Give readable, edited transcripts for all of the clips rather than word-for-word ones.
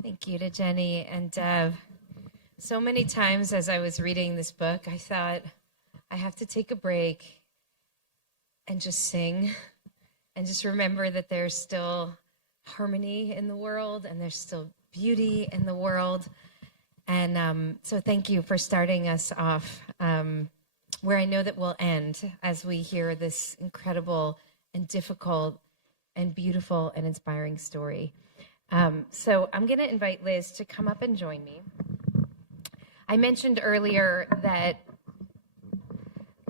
Thank you to Jenny and Dev. So many times as I was reading this book, I thought, I have to take a break and just sing and just remember that there's still harmony in the world and there's still beauty in the world. And so thank you for starting us off where I know that we'll end as we hear this incredible and difficult and beautiful and inspiring story. So I'm going to invite Liz to come up and join me. I mentioned earlier that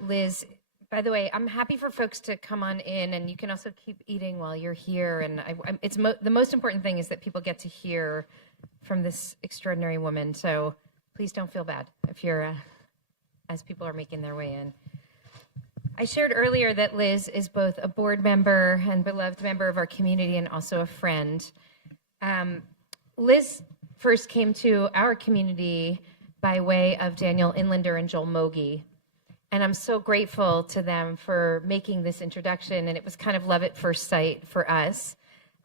Liz, by the way, I'm happy for folks to come on in, and you can also keep eating while you're here. And the most important thing is that people get to hear from this extraordinary woman. So please don't feel bad if you're, as people are making their way in. I shared earlier that Liz is both a board member and beloved member of our community and also a friend. Liz first came to our community by way of Daniel Inlander and Joel Mogi. And I'm so grateful to them for making this introduction. And it was kind of love at first sight for us.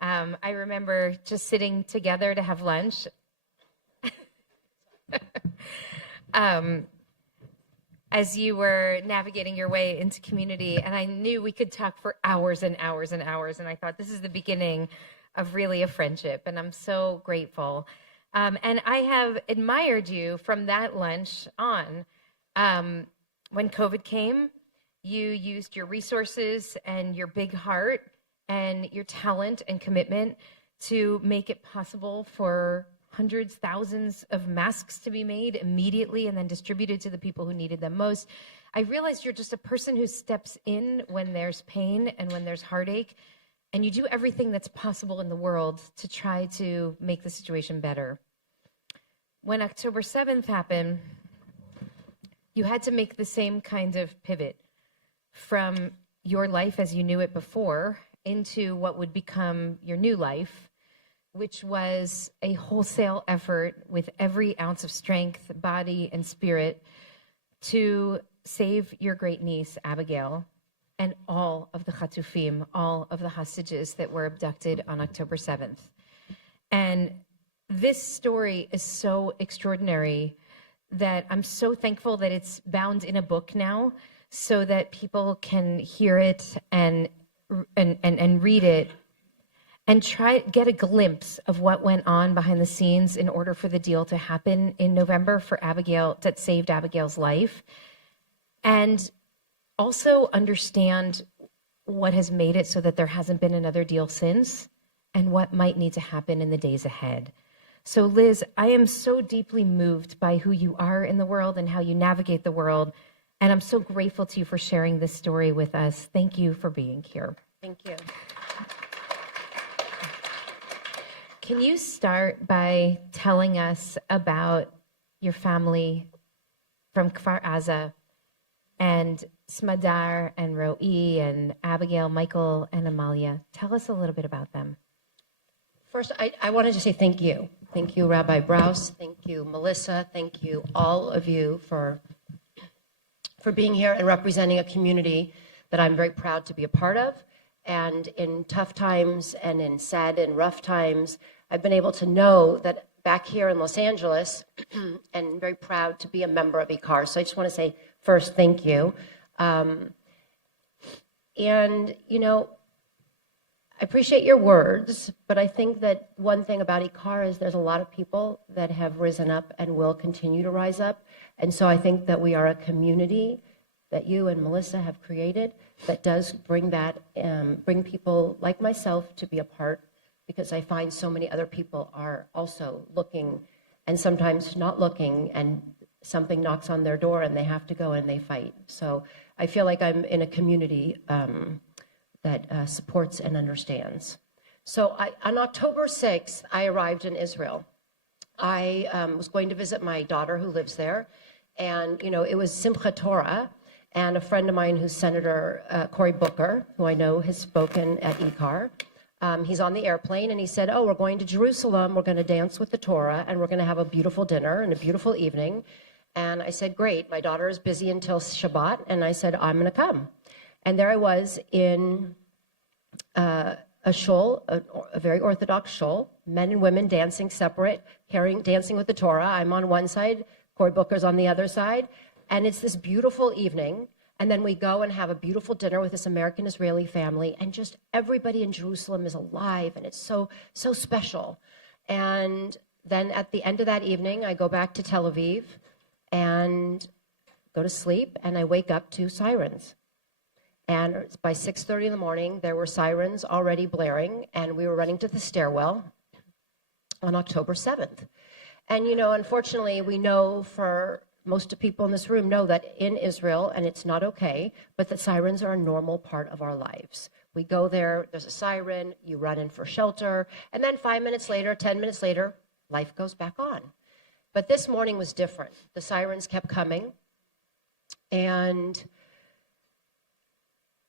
I remember just sitting together to have lunch. As you were navigating your way into community. And I knew we could talk for hours and hours and hours. And I thought this is the beginning of really a friendship, and I'm so grateful. And I have admired you from that lunch on. When COVID came, you used your resources and your big heart and your talent and commitment to make it possible for hundreds, thousands of masks to be made immediately and then distributed to the people who needed them most. I realized you're just a person who steps in when there's pain and when there's heartache, and you do everything that's possible in the world to try to make the situation better. When October 7th happened, you had to make the same kind of pivot from your life as you knew it before into what would become your new life, which was a wholesale effort with every ounce of strength, body, and spirit to save your great niece, Abigail, and all of the Chatufim, all of the hostages that were abducted on October 7th. And this story is so extraordinary that I'm so thankful that it's bound in a book now so that people can hear it and read it and get a glimpse of what went on behind the scenes in order for the deal to happen in November for Abigail, that saved Abigail's life. And also understand what has made it so that there hasn't been another deal since and what might need to happen in the days ahead. So Liz, I am so deeply moved by who you are in the world and how you navigate the world. And I'm so grateful to you for sharing this story with us. Thank you for being here. Thank you. Can you start by telling us about your family from Kfar Aza and Smadar and Ro'i and Abigail, Michael, and Amalia? Tell us a little bit about them. First, I wanted to say thank you. Thank you, Rabbi Brous. Thank you, Melissa. Thank you, all of you, for being here and representing a community that I'm very proud to be a part of. And in tough times and in sad and rough times, I've been able to know that back here in Los Angeles, and very proud to be a member of IKAR. So I just want to say first, thank you. And, you know, I appreciate your words, but I think that one thing about IKAR is there's a lot of people that have risen up and will continue to rise up. And so I think that we are a community that you and Melissa have created that does bring that, bring people like myself to be a part, because I find so many other people are also looking and sometimes not looking, and something knocks on their door and they have to go and they fight. So I feel like I'm in a community that supports and understands. So on October 6th, I arrived in Israel. I was going to visit my daughter who lives there. And, you know, it was Simchat Torah. And a friend of mine who's Senator Cory Booker, who I know has spoken at IKAR, he's on the airplane and he said, oh, we're going to Jerusalem. We're going to dance with the Torah and we're going to have a beautiful dinner and a beautiful evening. And I said, great. My daughter is busy until Shabbat. And I said, I'm going to come. And there I was in a shul, a very Orthodox shul, men and women dancing separate, dancing with the Torah. I'm on one side, Cory Booker's on the other side. And it's this beautiful evening. And then we go and have a beautiful dinner with this American-Israeli family. And just everybody in Jerusalem is alive. And it's so, so special. And then at the end of that evening, I go back to Tel Aviv and go to sleep. And I wake up to sirens. And by 6:30 in the morning, there were sirens already blaring. And we were running to the stairwell on October 7th. And, you know, unfortunately, we know most of people in this room know that in Israel, and it's not okay, but that sirens are a normal part of our lives. We go there, there's a siren, you run in for shelter, and then 5 minutes later, 10 minutes later, life goes back on. But this morning was different. The sirens kept coming, and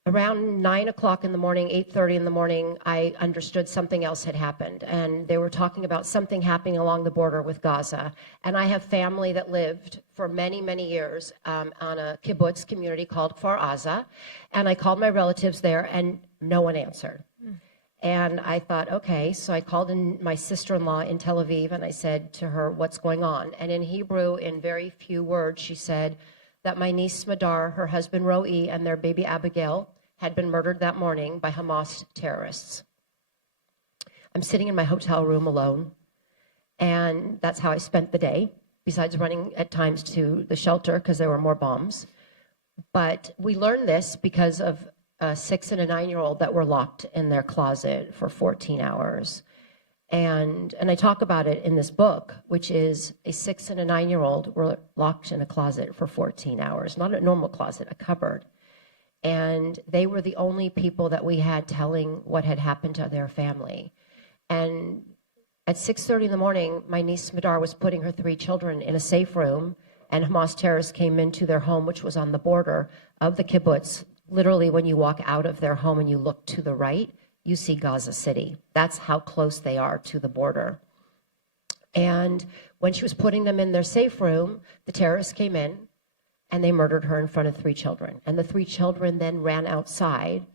around 9 o'clock in the morning, 8:30 in the morning, I understood something else had happened. And they were talking about something happening along the border with Gaza. And I have family that lived for many, many years on a kibbutz community called Kfar Aza. And I called my relatives there, and no one answered. And I thought, okay, so I called in my sister-in-law in Tel Aviv, and I said to her, what's going on? And in Hebrew, in very few words, she said that my niece Smadar, her husband Roe, and their baby Abigail had been murdered that morning by Hamas terrorists. I'm sitting in my hotel room alone, and that's how I spent the day, besides running at times to the shelter because there were more bombs. But we learned this because of a 6 and a 9-year-old that were locked in their closet for 14 hours. And I talk about it in this book, which is a 6 and a 9-year-old were locked in a closet for 14 hours, not a normal closet, a cupboard. And they were the only people that we had telling what had happened to their family. And at 6:30 in the morning, my niece Smadar was putting her 3 children in a safe room, and Hamas terrorists came into their home, which was on the border of the kibbutz. Literally, when you walk out of their home and you look to the right, you see Gaza City. That's how close they are to the border. And when she was putting them in their safe room, the terrorists came in and they murdered her in front of 3 children. And the 3 children then ran outside.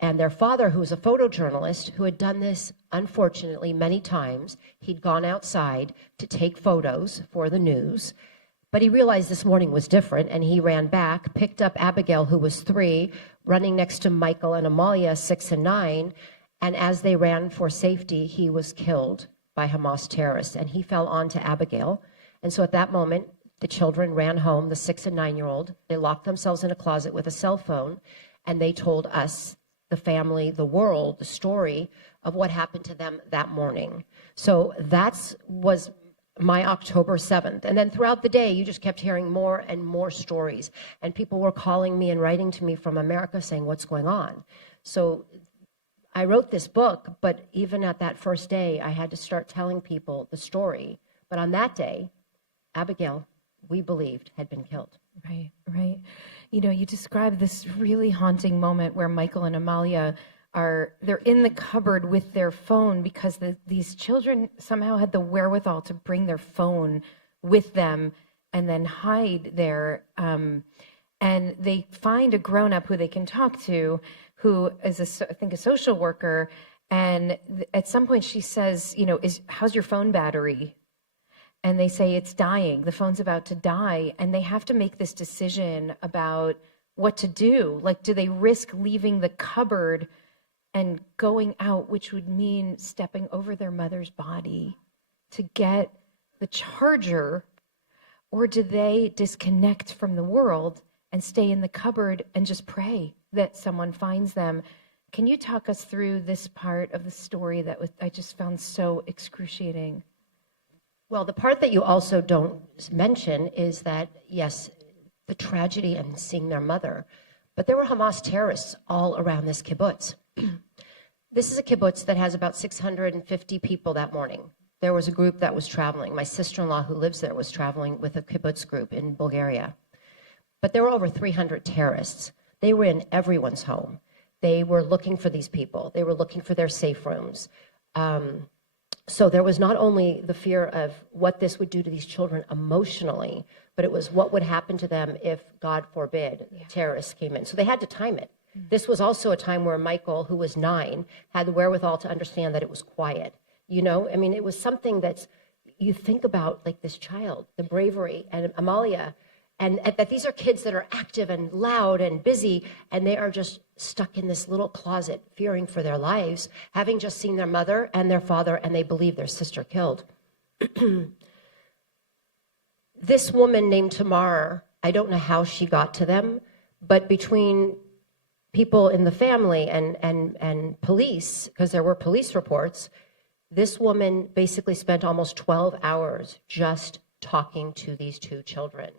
And their father, who was a photojournalist, who had done this, unfortunately, many times, he'd gone outside to take photos for the news. But he realized this morning was different, and he ran back, picked up Abigail, who was 3, running next to Michael and Amalia, 6 and 9. And as they ran for safety, he was killed by Hamas terrorists, and he fell onto Abigail. And so at that moment, the children ran home, the 6 and 9-year-old. They locked themselves in a closet with a cell phone, and they told us, the family, the world, the story of what happened to them that morning. So that was my October 7th. And then throughout the day, you just kept hearing more and more stories. And people were calling me and writing to me from America saying, what's going on? So I wrote this book, but even at that first day, I had to start telling people the story. But on that day, Abigail, we believed, had been killed. Right, right. You know, you describe this really haunting moment where Michael and Amalia they're in the cupboard with their phone because these children somehow had the wherewithal to bring their phone with them and then hide there. And they find a grown-up who they can talk to, who is, I think, a social worker. And at some point she says, you know, how's your phone battery? And they say it's dying. The phone's about to die. And they have to make this decision about what to do. Like, do they risk leaving the cupboard and going out, which would mean stepping over their mother's body to get the charger? Or do they disconnect from the world and stay in the cupboard and just pray that someone finds them. Can you talk us through this part of the story that I just found so excruciating? Well, the part that you also don't mention is that, yes, the tragedy and seeing their mother, but there were Hamas terrorists all around this kibbutz. This is a kibbutz that has about 650 people that morning. There was a group that was traveling. My sister-in-law who lives there was traveling with a kibbutz group in Bulgaria. But there were over 300 terrorists. They were in everyone's home. They were looking for these people. They were looking for their safe rooms. So there was not only the fear of what this would do to these children emotionally, but it was what would happen to them if, God forbid, terrorists came in. So they had to time it. This was also a time where Michael, who was 9, had the wherewithal to understand that it was quiet. You know, I mean, it was something that's, you think about like this child, the bravery, and Amalia, and that these are kids that are active and loud and busy, and they are just stuck in this little closet, fearing for their lives, having just seen their mother and their father, and they believe their sister killed. This woman named Tamar, I don't know how she got to them, but between people in the family and police, because there were police reports, this woman basically spent almost 12 hours just talking to these 2 children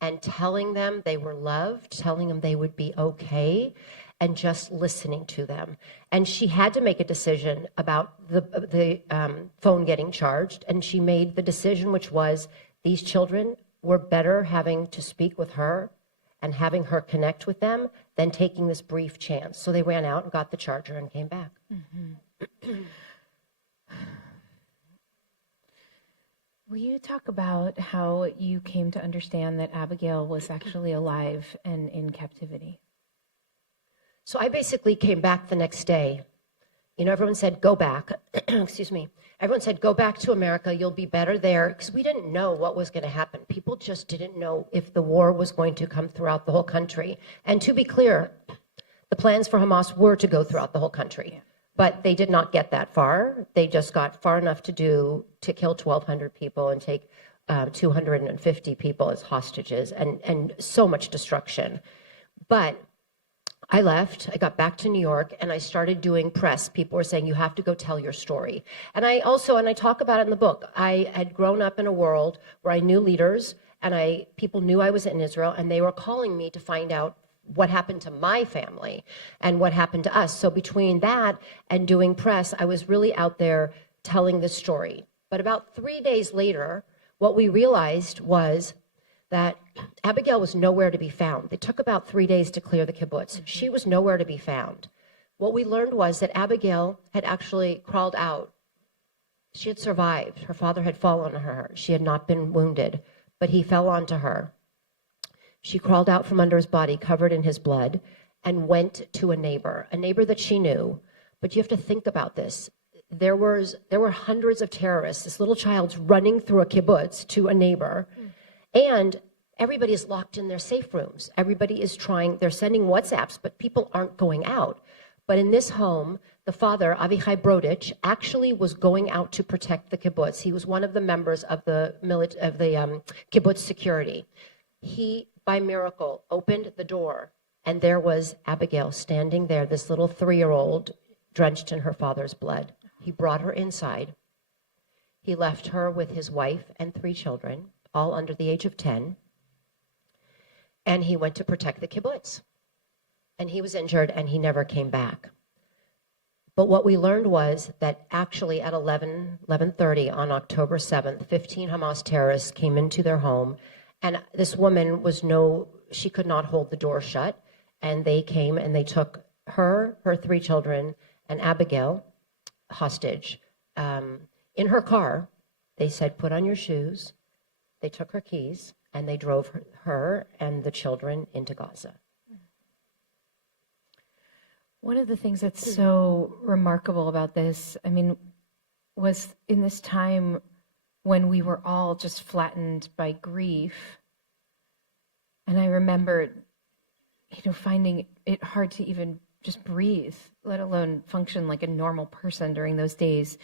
and telling them they were loved, telling them they would be okay, and just listening to them. And she had to make a decision about the phone getting charged, and she made the decision, which was these children were better having to speak with her and having her connect with them than taking this brief chance. So they ran out and got the charger and came back. Mm-hmm. Will you talk about how you came to understand that Abigail was actually alive and in captivity? So I basically came back the next day. You know, everyone said, go back. Excuse me. Everyone said, go back to America. You'll be better there. Because we didn't know what was going to happen. People just didn't know if the war was going to come throughout the whole country. And to be clear, the plans for Hamas were to go throughout the whole country. Yeah. But they did not get that far. They just got far enough to kill 1,200 people and take 250 people as hostages, and so much destruction. But I left, I got back to New York, and I started doing press. People were saying, you have to go tell your story. And I talk about it in the book, I had grown up in a world where I knew leaders, and people knew I was in Israel, and they were calling me to find out what happened to my family and what happened to us. So between that and doing press, I was really out there telling the story. But about 3 days later, what we realized was that Abigail was nowhere to be found. It took about 3 days to clear the kibbutz. She was nowhere to be found. What we learned was that Abigail had actually crawled out. She had survived. Her father had fallen on her. She had not been wounded, but he fell onto her. She crawled out from under his body, covered in his blood, and went to a neighbor that she knew. But you have to think about this. There were hundreds of terrorists. This little child's running through a kibbutz to a neighbor, and everybody is locked in their safe rooms. Everybody is they're sending WhatsApps, but people aren't going out. But in this home, the father, Abigail Brodich, actually was going out to protect the kibbutz. He was one of the members of the kibbutz security. He, by miracle, opened the door, and there was Abigail standing there, this little 3-year-old drenched in her father's blood. He brought her inside. He left her with his wife and 3 children, all under the age of 10, and he went to protect the kibbutz. And he was injured, and he never came back. But what we learned was that actually at 11:30 on October 7th, 15 Hamas terrorists came into their home. And this woman she could not hold the door shut. And they came and they took her 3 children, and Abigail hostage. In her car, they said, put on your shoes. They took her keys, and they drove her and the children into Gaza. One of the things that's so remarkable about this, was in this time when we were all just flattened by grief. And I remember, finding it hard to even just breathe, let alone function like a normal person during those days.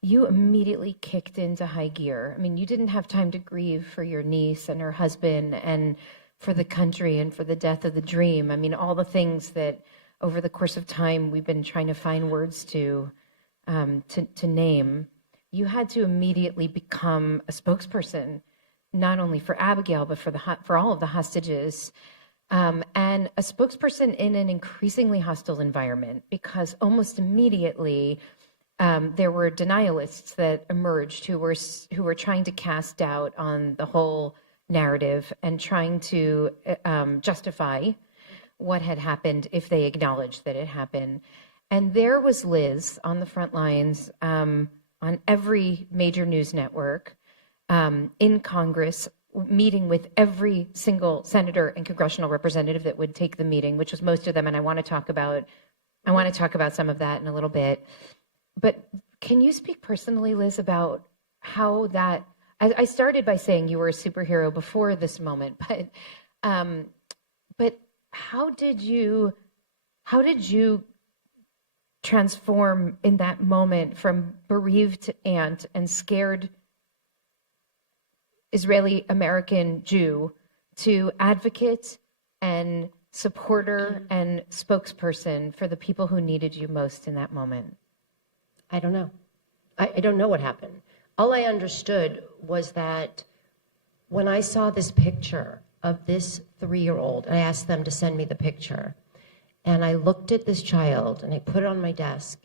You immediately kicked into high gear. You didn't have time to grieve for your niece and her husband and for the country and for the death of the dream. I mean, all the things that over the course of time we've been trying to find words to name. You had to immediately become a spokesperson, not only for Abigail, but for all of the hostages, and a spokesperson in an increasingly hostile environment, because almost immediately there were denialists that emerged who were trying to cast doubt on the whole narrative and trying to justify what had happened if they acknowledged that it happened. And there was Liz on the front lines, on every major news network, in Congress, meeting with every single senator and congressional representative that would take the meeting, which was most of them. And I want to talk about some of that in a little bit. But can you speak personally, Liz, about how that? I started by saying you were a superhero before this moment, but how did you transform in that moment from bereaved aunt and scared Israeli American Jew to advocate and supporter and spokesperson for the people who needed you most in that moment? I don't know. I don't know what happened. All I understood was that when I saw this picture of this 3-year-old, I asked them to send me the picture, and I looked at this child, and I put it on my desk,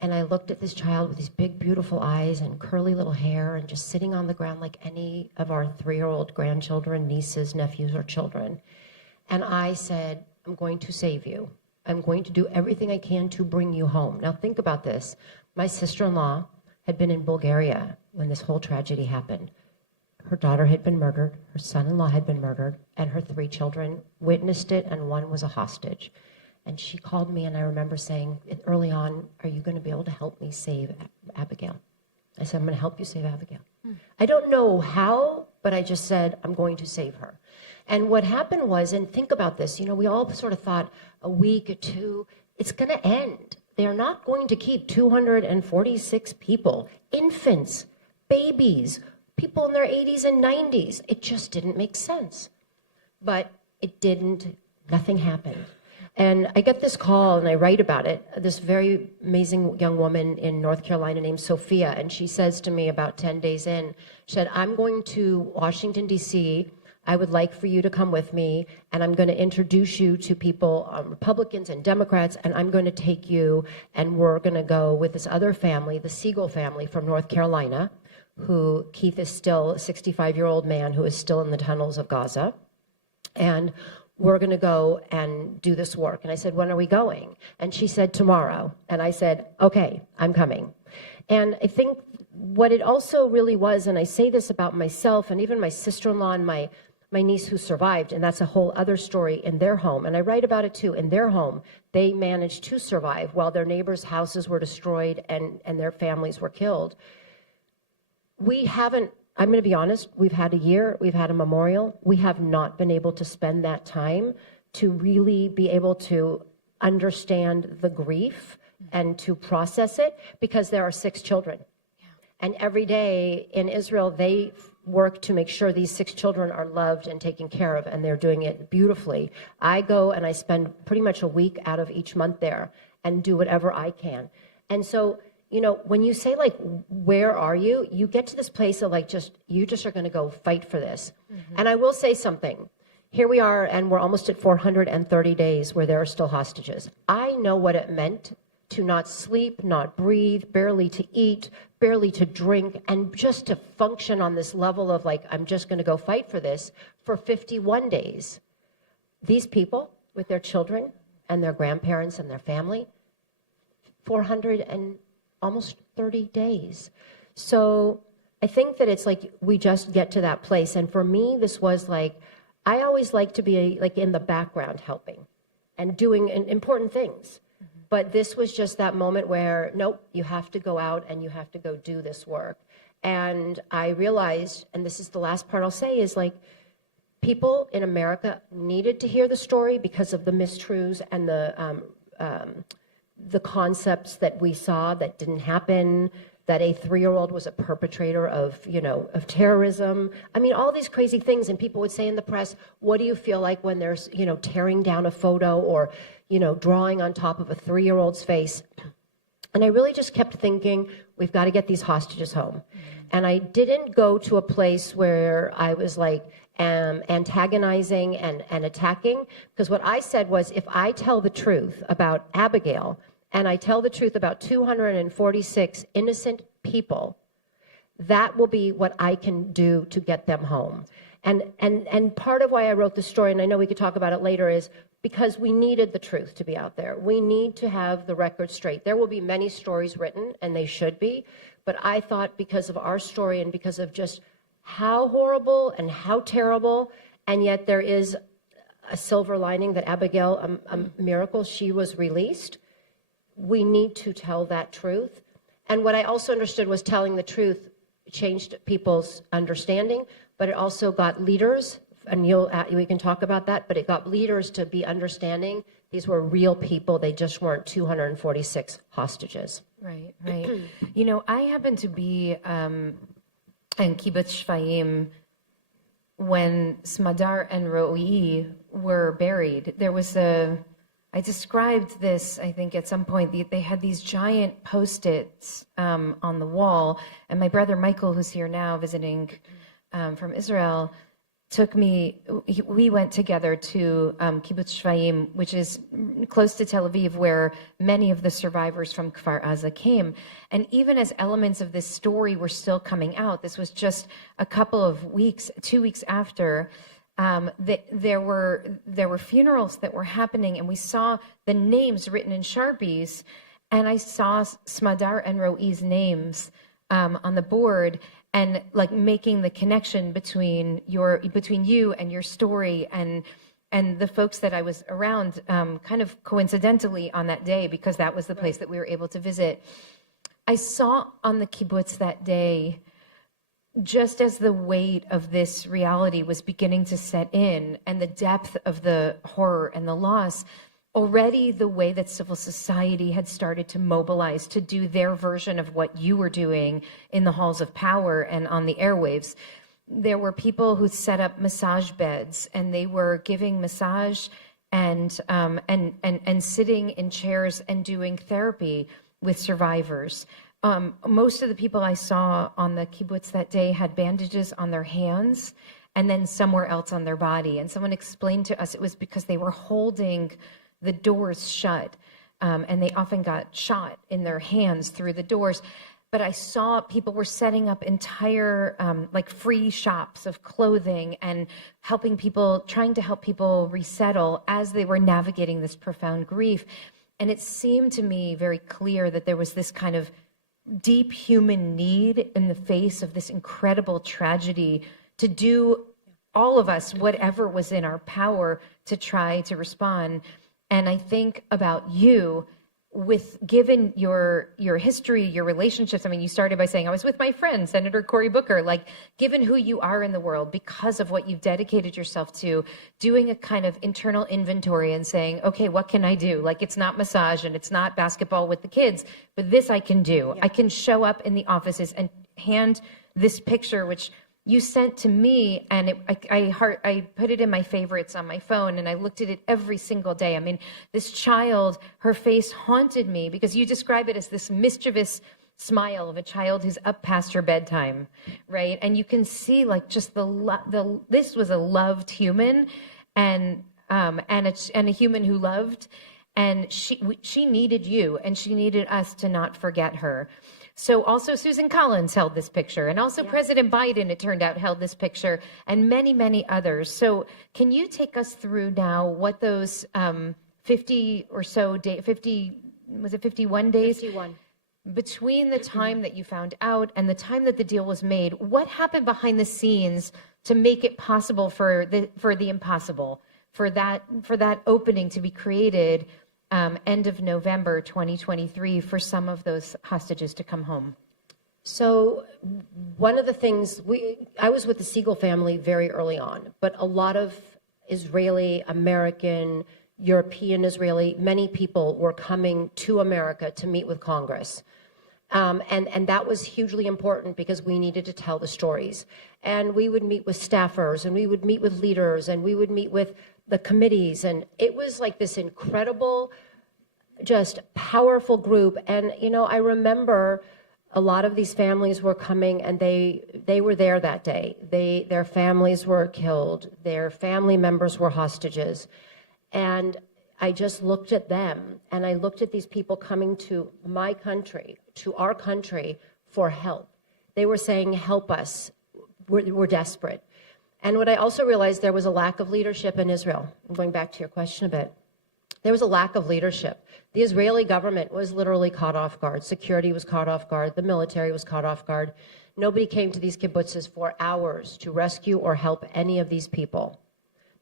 and I looked at this child with these big, beautiful eyes and curly little hair and just sitting on the ground like any of our 3-year-old grandchildren, nieces, nephews, or children. And I said, I'm going to save you. I'm going to do everything I can to bring you home. Now think about this. My sister-in-law had been in Bulgaria when this whole tragedy happened. Her daughter had been murdered, her son-in-law had been murdered, and her 3 children witnessed it, and one was a hostage. And she called me, and I remember saying early on, are you going to be able to help me save Abigail? I said, I'm going to help you save Abigail. I don't know how, but I just said, I'm going to save her. And what happened was, and think about this, we all sort of thought a week or two, it's going to end. They're not going to keep 246 people, infants, babies, people in their 80s and 90s. It just didn't make sense. But it didn't, nothing happened. And I get this call, and I write about it, this very amazing young woman in North Carolina named Sophia, and she says to me about 10 days in, she said, I'm going to Washington, D.C., I would like for you to come with me, and I'm going to introduce you to people, Republicans and Democrats, and I'm going to take you, and we're going to go with this other family, the Siegel family from North Carolina, who Keith is still a 65-year-old man who is still in the tunnels of Gaza, and we're going to go and do this work. And I said, when are we going? And she said, tomorrow. And I said, okay, I'm coming. And I think what it also really was, and I say this about myself and even my sister-in-law and my niece who survived, and that's a whole other story in their home. And I write about it too. In their home, they managed to survive while their neighbors' houses were destroyed and their families were killed. We haven't, I'm going to be honest, we've had a year, we've had a memorial. We have not been able to spend that time to really be able to understand the grief and to process it, because there are 6 children. Yeah. And every day in Israel, they work to make sure these 6 children are loved and taken care of, and they're doing it beautifully. I go and I spend pretty much a week out of each month there and do whatever I can. And so, when you say, like, where are you? You get to this place of, like, you just are going to go fight for this. Mm-hmm. And I will say something. Here we are, and we're almost at 430 days where there are still hostages. I know what it meant to not sleep, not breathe, barely to eat, barely to drink, and just to function on this level of, like, I'm just going to go fight for this for 51 days. These people with their children and their grandparents and their family, 400 and almost 30 days. So I think that it's like we just get to that place. And for me, this was like, I always like to be like in the background helping and doing important things. Mm-hmm. But this was just that moment where, nope, you have to go out and you have to go do this work. And I realized, and this is the last part I'll say, is like, people in America needed to hear the story because of the mistruths and the concepts that we saw that didn't happen, that a 3-year-old was a perpetrator of, of terrorism. I mean, all these crazy things. And people would say in the press, what do you feel like when there's, tearing down a photo or, drawing on top of a 3-year-old's face? And I really just kept thinking, we've got to get these hostages home. And I didn't go to a place where I was like antagonizing and attacking, because what I said was, if I tell the truth about Abigail and I tell the truth about 246 innocent people, that will be what I can do to get them home. And part of why I wrote the story, and I know we could talk about it later, is because we needed the truth to be out there. We need to have the record straight. There will be many stories written, and they should be, but I thought because of our story and because of just how horrible and how terrible, and yet there is a silver lining that Abigail, a miracle, she was released. We need to tell that truth. And what I also understood was telling the truth changed people's understanding, but it also got leaders, and we can talk about that, but it got leaders to be understanding these were real people. They just weren't 246 hostages. Right. I happen to be in Kibbutz Shfaim when Smadar and Ro'i were buried. There was I described this, I think, at some point. They had these giant Post-its on the wall, and my brother Michael, who's here now visiting from Israel, we went together to Kibbutz Shfaim, which is close to Tel Aviv, where many of the survivors from Kfar Aza came. And even as elements of this story were still coming out, this was just a couple of weeks, 2 weeks after, there were funerals that were happening, and we saw the names written in Sharpies, and I saw Smadar and Ro'i's names on the board, and like making the connection between you and your story and the folks that I was around, kind of coincidentally on that day, because that was the place that we were able to visit. I saw on the kibbutz that day, just as the weight of this reality was beginning to set in and the depth of the horror and the loss, already the way that civil society had started to mobilize to do their version of what you were doing in the halls of power and on the airwaves. There were people who set up massage beds, and they were giving massage and sitting in chairs and doing therapy with survivors. Most of the people I saw on the kibbutz that day had bandages on their hands and then somewhere else on their body. And someone explained to us it was because they were holding the doors shut, and they often got shot in their hands through the doors. But I saw people were setting up entire like free shops of clothing and trying to help people resettle as they were navigating this profound grief. And it seemed to me very clear that there was this kind of deep human need in the face of this incredible tragedy to do, all of us, whatever was in our power to try to respond. And I think about you, given your history, your relationships. I mean, you started by saying, I was with my friend, Senator Cory Booker. Like, given who you are in the world, because of what you've dedicated yourself to, doing a kind of internal inventory and saying, okay, what can I do? Like, it's not massage and it's not basketball with the kids, but this I can do. Yeah. I can show up in the offices and hand this picture, which you sent to me, and I put it in my favorites on my phone, and I looked at it every single day. I mean, this child, her face haunted me because you describe it as this mischievous smile of a child who's up past her bedtime, right? And you can see like just this was a loved human, and a human who loved, and she needed you, and she needed us to not forget her. So also Susan Collins held this picture, and also President Biden, it turned out, held this picture, and many, many others. So can you take us through now what those 50 or so days, 51 days? 51. Between the time that you found out and the time that the deal was made, what happened behind the scenes to make it possible for the impossible, for that opening to be created end of November 2023 for some of those hostages to come home? So one of the things, I was with the Siegel family very early on, but a lot of Israeli, American, European Israeli, many people were coming to America to meet with Congress. And that was hugely important because we needed to tell the stories. And we would meet with staffers, and we would meet with leaders, and we would meet with the committees. And it was like this incredible, just powerful group. And, I remember a lot of these families were coming, and they were there that day. Their families were killed. Their family members were hostages. And I just looked at them, and I looked at these people coming to my country, to our country, for help. They were saying, help us. We're desperate. And what I also realized, there was a lack of leadership in Israel. I'm going back to your question a bit. There was a lack of leadership. The Israeli government was literally caught off guard. Security was caught off guard. The military was caught off guard. Nobody came to these kibbutzes for hours to rescue or help any of these people.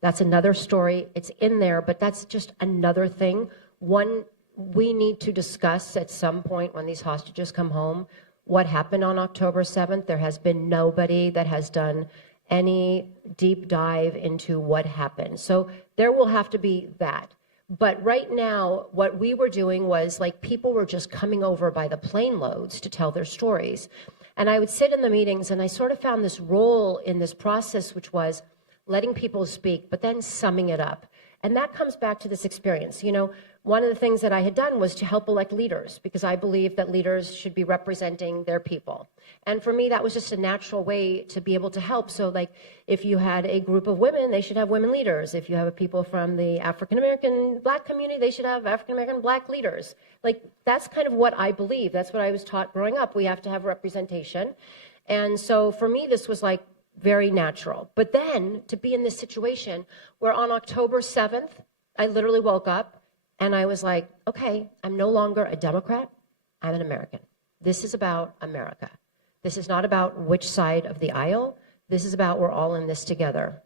That's another story. It's in there, but that's just another thing. One, we need to discuss at some point when these hostages come home what happened on October 7th. There has been nobody that has done any deep dive into what happened. So there will have to be that. But right now, what we were doing was, like, people were just coming over by the plane loads to tell their stories. And I would sit in the meetings, and I sort of found this role in this process, which was letting people speak, but then summing it up. And that comes back to this experience. One of the things that I had done was to help elect leaders, because I believe that leaders should be representing their people. And for me, that was just a natural way to be able to help. So, like, if you had a group of women, they should have women leaders. If you have people from the African-American Black community, they should have African-American Black leaders. Like, that's kind of what I believe. That's what I was taught growing up. We have to have representation. And so for me, this was like very natural. But then to be in this situation where on October 7th, I literally woke up and I was like, okay, I'm no longer a Democrat. I'm an American. This is about America. This is not about which side of the aisle. This is about we're all in this together.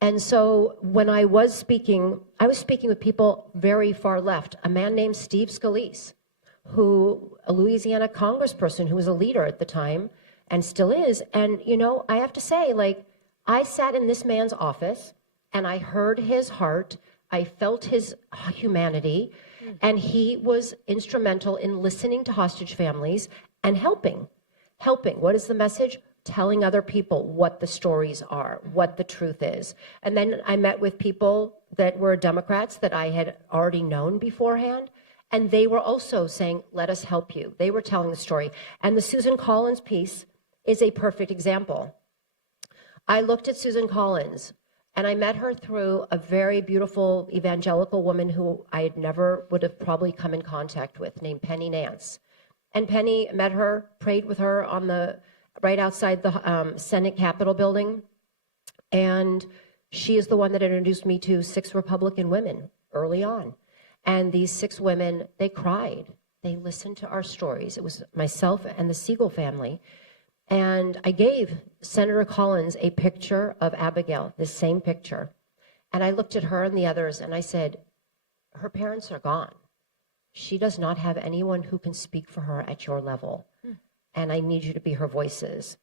And so when I was speaking with people very far left, a man named Steve Scalise, a Louisiana congressperson who was a leader at the time and still is. And, I have to say, like, I sat in this man's office and I heard his heart. I felt his humanity, and he was instrumental in listening to hostage families and helping. What is the message? Telling other people what the stories are, what the truth is. And then I met with people that were Democrats that I had already known beforehand, and they were also saying, let us help you. They were telling the story. And the Susan Collins piece is a perfect example. I looked at Susan Collins, and I met her through a very beautiful evangelical woman who I never would have probably come in contact with, named Penny Nance. And Penny, met her, prayed with her right outside the Senate Capitol building. And she is the one that introduced me to 6 Republican women early on. And these 6 women, they cried. They listened to our stories. It was myself and the Siegel family. And I gave Senator Collins a picture of Abigail, this same picture. And I looked at her and the others and I said, her parents are gone. She does not have anyone who can speak for her at your level. And I need you to be her voices.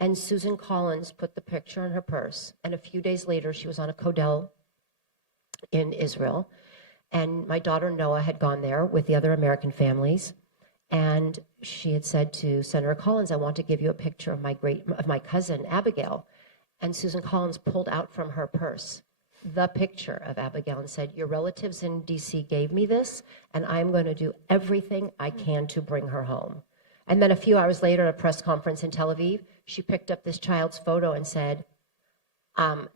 And Susan Collins put the picture in her purse. And a few days later, she was on a Kodel in Israel. And my daughter Noah had gone there with the other American families. And she had said to Senator Collins, I want to give you a picture of my cousin, Abigail. And Susan Collins pulled out from her purse the picture of Abigail and said, your relatives in DC gave me this, and I'm going to do everything I can to bring her home. And then a few hours later at a press conference in Tel Aviv, she picked up this child's photo and said,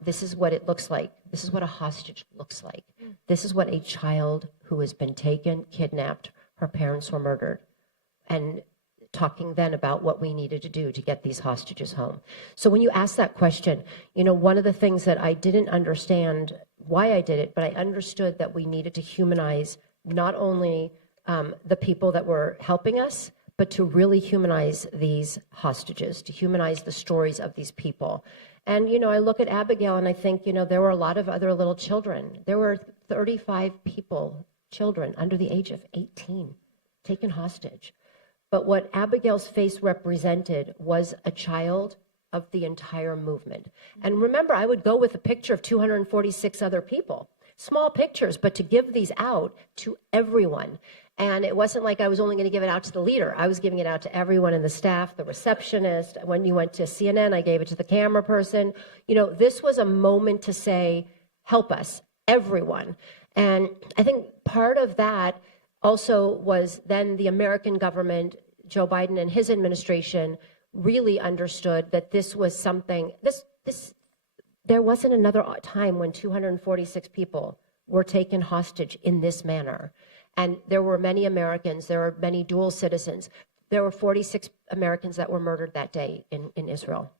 this is what it looks like. This is what a hostage looks like. This is what a child who has been taken, kidnapped, her parents were murdered. And talking then about what we needed to do to get these hostages home. So when you ask that question, one of the things that I didn't understand why I did it, but I understood that we needed to humanize not only the people that were helping us, but to really humanize these hostages, to humanize the stories of these people. And, I look at Abigail and I think, there were a lot of other little children. There were 35 children under the age of 18, taken hostage. But what Abigail's face represented was a child of the entire movement. And remember, I would go with a picture of 246 other people. small pictures, but to give these out to everyone. And it wasn't like I was only going to give it out to the leader. I was giving it out to everyone in the staff, the receptionist. When you went to CNN, I gave it to the camera person. This was a moment to say, help us, everyone. And I think part of that also was then the American government, Joe Biden and his administration, really understood that this was something, there wasn't another time when 246 people were taken hostage in this manner. And there were many Americans, there were many dual citizens. There were 46 Americans that were murdered that day in Israel.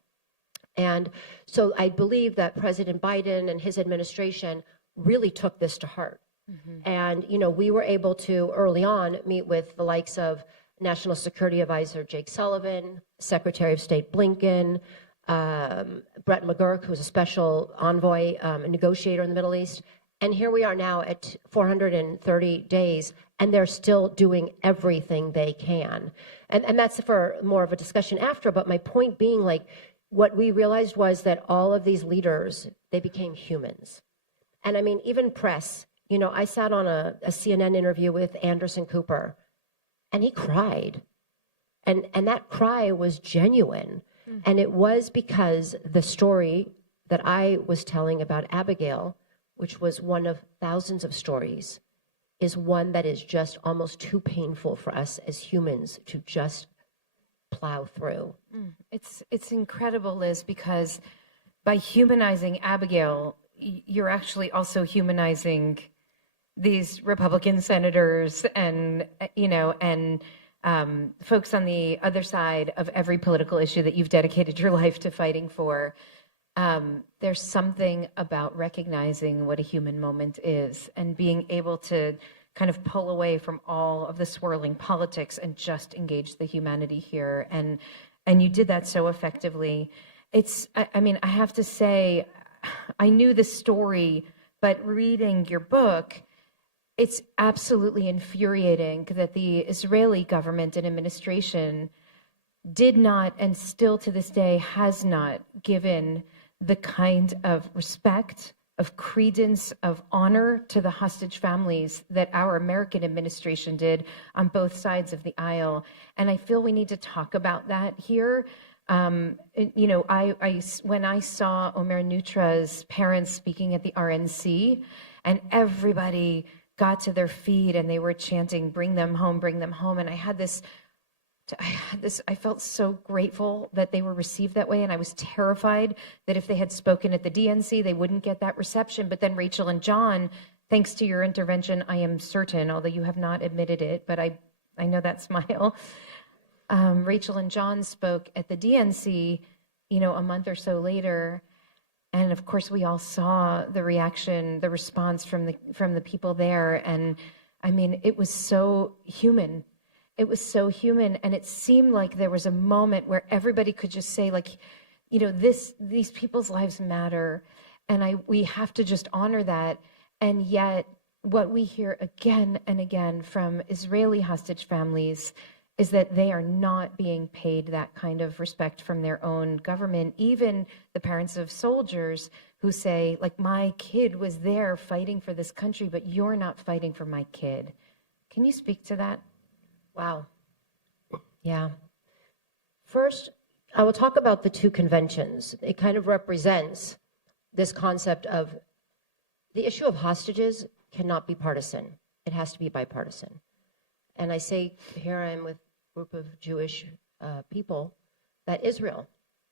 And so I believe that President Biden and his administration really took this to heart. Mm-hmm. And, we were able to early on meet with the likes of National Security Advisor Jake Sullivan, Secretary of State Blinken, Brett McGurk, who's a special envoy, a negotiator in the Middle East. And here we are now at 430 days, and they're still doing everything they can. And that's for more of a discussion after, but my point being, what we realized was that all of these leaders, they became humans. And I mean, even press, I sat on a CNN interview with Anderson Cooper, and he cried. And that cry was genuine. Mm-hmm. And it was because the story that I was telling about Abigail, which was one of thousands of stories, is one that is just almost too painful for us as humans to just plow through. It's incredible, Liz, because by humanizing Abigail, you're actually also humanizing these Republican senators and folks on the other side of every political issue that you've dedicated your life to fighting for. There's something about recognizing what a human moment is and being able to kind of pull away from all of the swirling politics and just engage the humanity here. And you did that so effectively. I have to say, I knew the story, but reading your book, it's absolutely infuriating that the Israeli government and administration did not, and still to this day has not, given the kind of respect, of credence, of honor to the hostage families that our American administration did on both sides of the aisle. And I feel we need to talk about that here. When I saw Omer Nutra's parents speaking at the RNC, and everybody got to their feet and they were chanting, bring them home, bring them home. And I felt so grateful that they were received that way. And I was terrified that if they had spoken at the DNC, they wouldn't get that reception. But then Rachel and John, thanks to your intervention, I am certain, although you have not admitted it, but I know that smile. Rachel and John spoke at the DNC, a month or so later. And of course, we all saw the reaction, the response from the people there. And I mean, it was so human. It was so human. And it seemed like there was a moment where everybody could just say, these people's lives matter. And we have to just honor that. And yet, what we hear again and again from Israeli hostage families is that they are not being paid that kind of respect from their own government. Even the parents of soldiers who say, my kid was there fighting for this country, but you're not fighting for my kid. Can you speak to that? Wow. Yeah. First, I will talk about the two conventions. It kind of represents this concept of the issue of hostages cannot be partisan. It has to be bipartisan. And I say, here I am with group of Jewish people, that Israel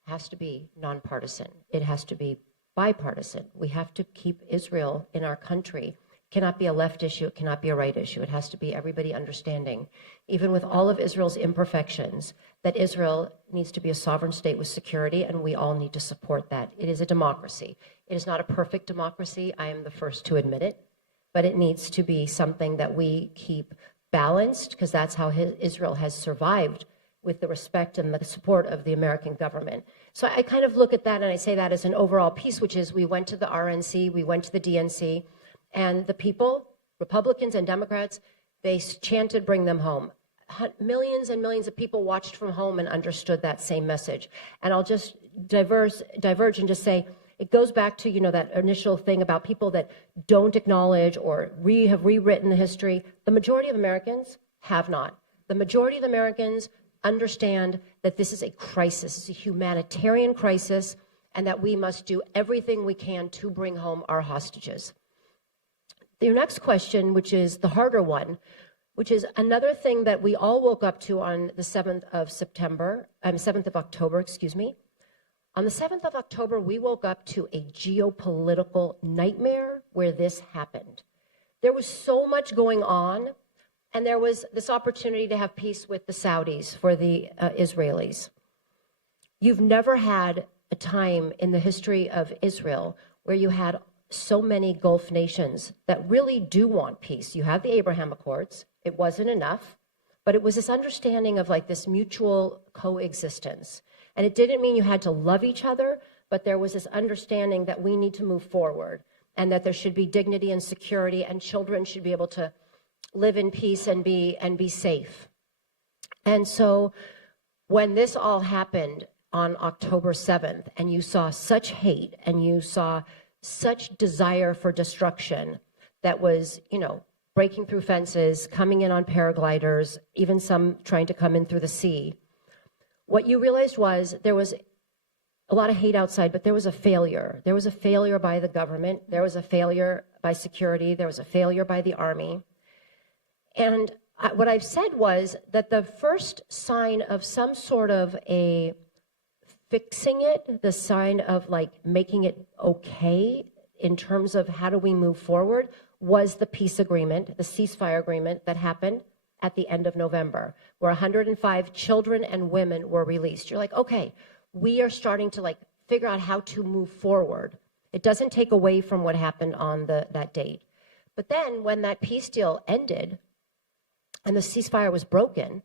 has to be nonpartisan. It has to be bipartisan. We have to keep Israel in our country. It cannot be a left issue. It cannot be a right issue. It has to be everybody understanding, even with all of Israel's imperfections, that Israel needs to be a sovereign state with security, and we all need to support that. It is a democracy. It is not a perfect democracy. I am the first to admit it, but it needs to be something that we keep balanced, because that's how Israel has survived, with the respect and the support of the American government. So I kind of look at that and I say that as an overall piece, which is we went to the RNC, we went to the DNC, and the people, Republicans and Democrats, they chanted, bring them home. Millions and millions of people watched from home and understood that same message. And I'll just diverge and just say, it goes back to, that initial thing about people that don't acknowledge or have rewritten the history. The majority of Americans have not. The majority of Americans understand that this is a crisis, it's a humanitarian crisis, and that we must do everything we can to bring home our hostages. Your next question, which is the harder one, which is another thing that we all woke up to on the 7th of October, excuse me. On the 7th of October, we woke up to a geopolitical nightmare where this happened. There was so much going on, and there was this opportunity to have peace with the Saudis for the Israelis. You've never had a time in the history of Israel where you had so many Gulf nations that really do want peace. You have the Abraham Accords. It wasn't enough, but it was this understanding of like this mutual coexistence. And it didn't mean you had to love each other, but there was this understanding that we need to move forward and that there should be dignity and security, and children should be able to live in peace and be safe. And so when this all happened on October 7th, and you saw such hate and you saw such desire for destruction that was, breaking through fences, coming in on paragliders, even some trying to come in through the sea, what you realized was there was a lot of hate outside, but there was a failure. There was a failure by the government. There was a failure by security. There was a failure by the army. And what I've said was that the first sign of some sort of a fixing it, the sign of like making it okay in terms of how do we move forward, was the peace agreement, the ceasefire agreement that happened at the end of November, where 105 children and women were released. You're like, okay, we are starting to like figure out how to move forward. It doesn't take away from what happened on that date. But then when that peace deal ended and the ceasefire was broken,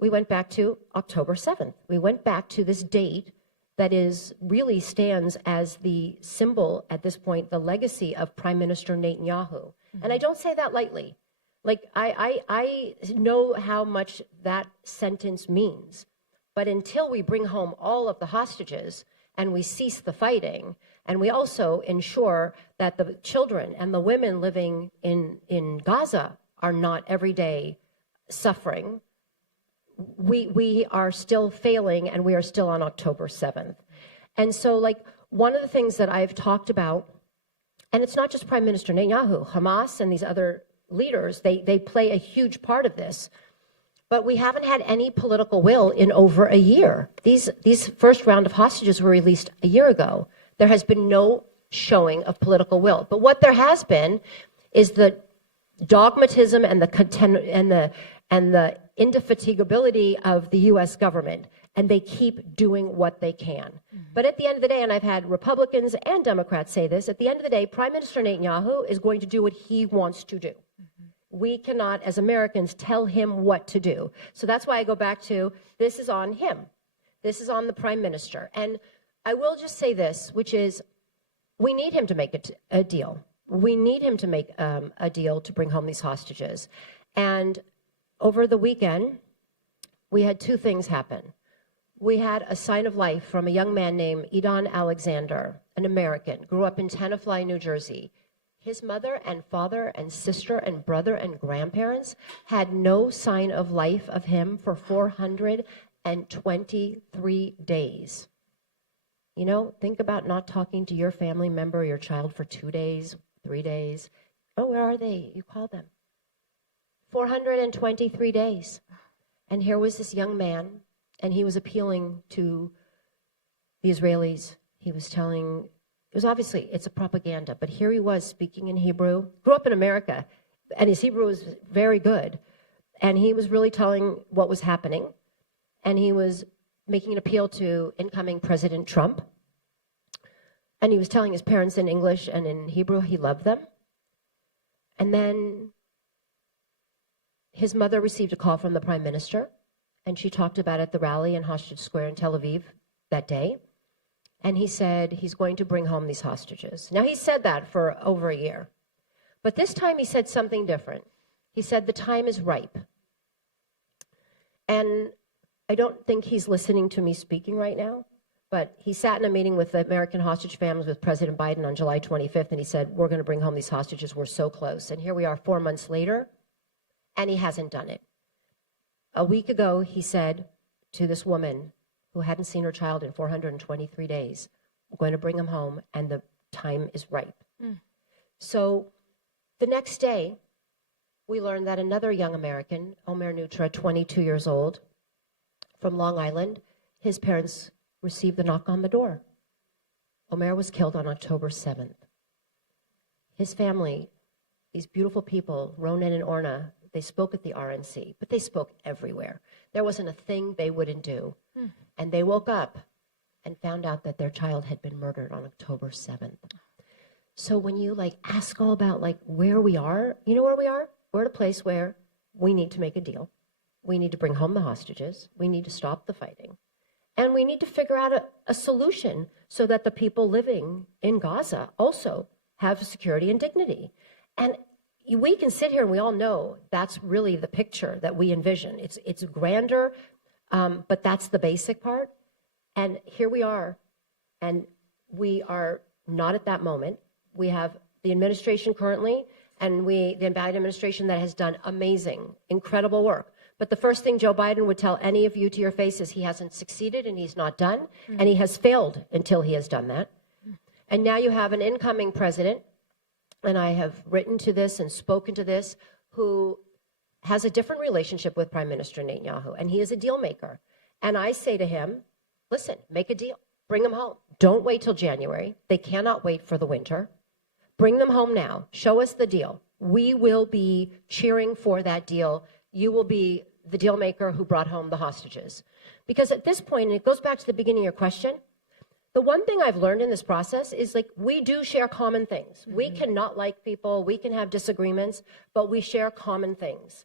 we went back to October 7th. We went back to this date that really stands as the symbol at this point, the legacy of Prime Minister Netanyahu. Mm-hmm. And I don't say that lightly. Like, I know how much that sentence means. But until we bring home all of the hostages and we cease the fighting, and we also ensure that the children and the women living in Gaza are not every day suffering, we are still failing, and we are still on October 7th. And so, like, one of the things that I've talked about, and it's not just Prime Minister Netanyahu, Hamas and these other leaders, they play a huge part of this. But we haven't had any political will in over a year. These first round of hostages were released a year ago. There has been no showing of political will. But what there has been is the dogmatism and the indefatigability of the U.S. government, and they keep doing what they can. Mm-hmm. But at the end of the day, and I've had Republicans and Democrats say this, at the end of the day, Prime Minister Netanyahu is going to do what he wants to do. Mm-hmm. We cannot, as Americans, tell him what to do. So that's why I go back to, this is on him. This is on the Prime Minister. And I will just say this, which is, we need him to make a deal. We need him to make a deal to bring home these hostages. And over the weekend, we had two things happen. We had a sign of life from a young man named Edon Alexander, an American, grew up in Tenafly, New Jersey. His mother and father and sister and brother and grandparents had no sign of life of him for 423 days. You know, think about not talking to your family member or your child for 2 days, 3 days. Oh, where are they? You call them. 423 days. And here was this young man, and he was appealing to the Israelis. He was telling, it's a propaganda, but here he was speaking in Hebrew, grew up in America, and his Hebrew was very good. And he was really telling what was happening. And he was making an appeal to incoming President Trump. And he was telling his parents in English and in Hebrew he loved them. And then his mother received a call from the Prime Minister, and she talked about it at the rally in Hostage Square in Tel Aviv that day. And he said he's going to bring home these hostages. Now, he said that for over a year. But this time he said something different. He said the time is ripe. And I don't think he's listening to me speaking right now, But he sat in a meeting with the American hostage families with President Biden on July 25th, and he said, we're going to bring home these hostages. We're so close. And here we are 4 months later, and he hasn't done it. A week ago, he said to this woman who hadn't seen her child in 423 days, we're going to bring him home, and the time is ripe. So the next day, we learned that another young American, Omer Nutra, 22 years old, from Long Island, his parents received the knock on the door. Omer was killed on October 7th. His family, these beautiful people, Ronan and Orna, they spoke at the RNC, but they spoke everywhere. There wasn't a thing they wouldn't do. And they woke up and found out that their child had been murdered on October 7th. So when you ask all about where we are, you know where we are? We're at a place where we need to make a deal. We need to bring home the hostages. We need to stop the fighting. And we need to figure out a solution so that the people living in Gaza also have security and dignity. And we can sit here and we all know that's really the picture that we envision. It's grander, but that's the basic part. And here we are, and we are not at that moment. We have the administration currently, and the Biden administration that has done amazing, incredible work. But the first thing Joe Biden would tell any of you to your face is he hasn't succeeded and he's not done, and he has failed until he has done that. And now you have an incoming president, and I have written to this and spoken to this, who has a different relationship with Prime Minister Netanyahu, and he is a deal maker. And I say to him, listen, make a deal. Bring them home. Don't wait till January. They cannot wait for the winter. Bring them home now. Show us the deal. We will be cheering for that deal. You will be the deal maker who brought home the hostages. Because at this point, and it goes back to the beginning of your question, the one thing I've learned in this process is we do share common things. We cannot like people, we can have disagreements, but we share common things.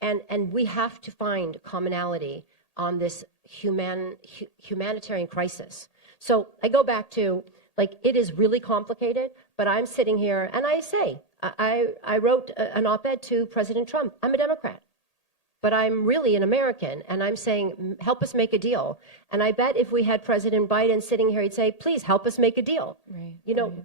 And we have to find commonality on this humanitarian crisis. So I go back to, it is really complicated, but I'm sitting here and I say, I wrote an op-ed to President Trump. I'm a Democrat, but I'm really an American, and I'm saying, help us make a deal. And I bet if we had President Biden sitting here, he'd say, please help us make a deal. Right,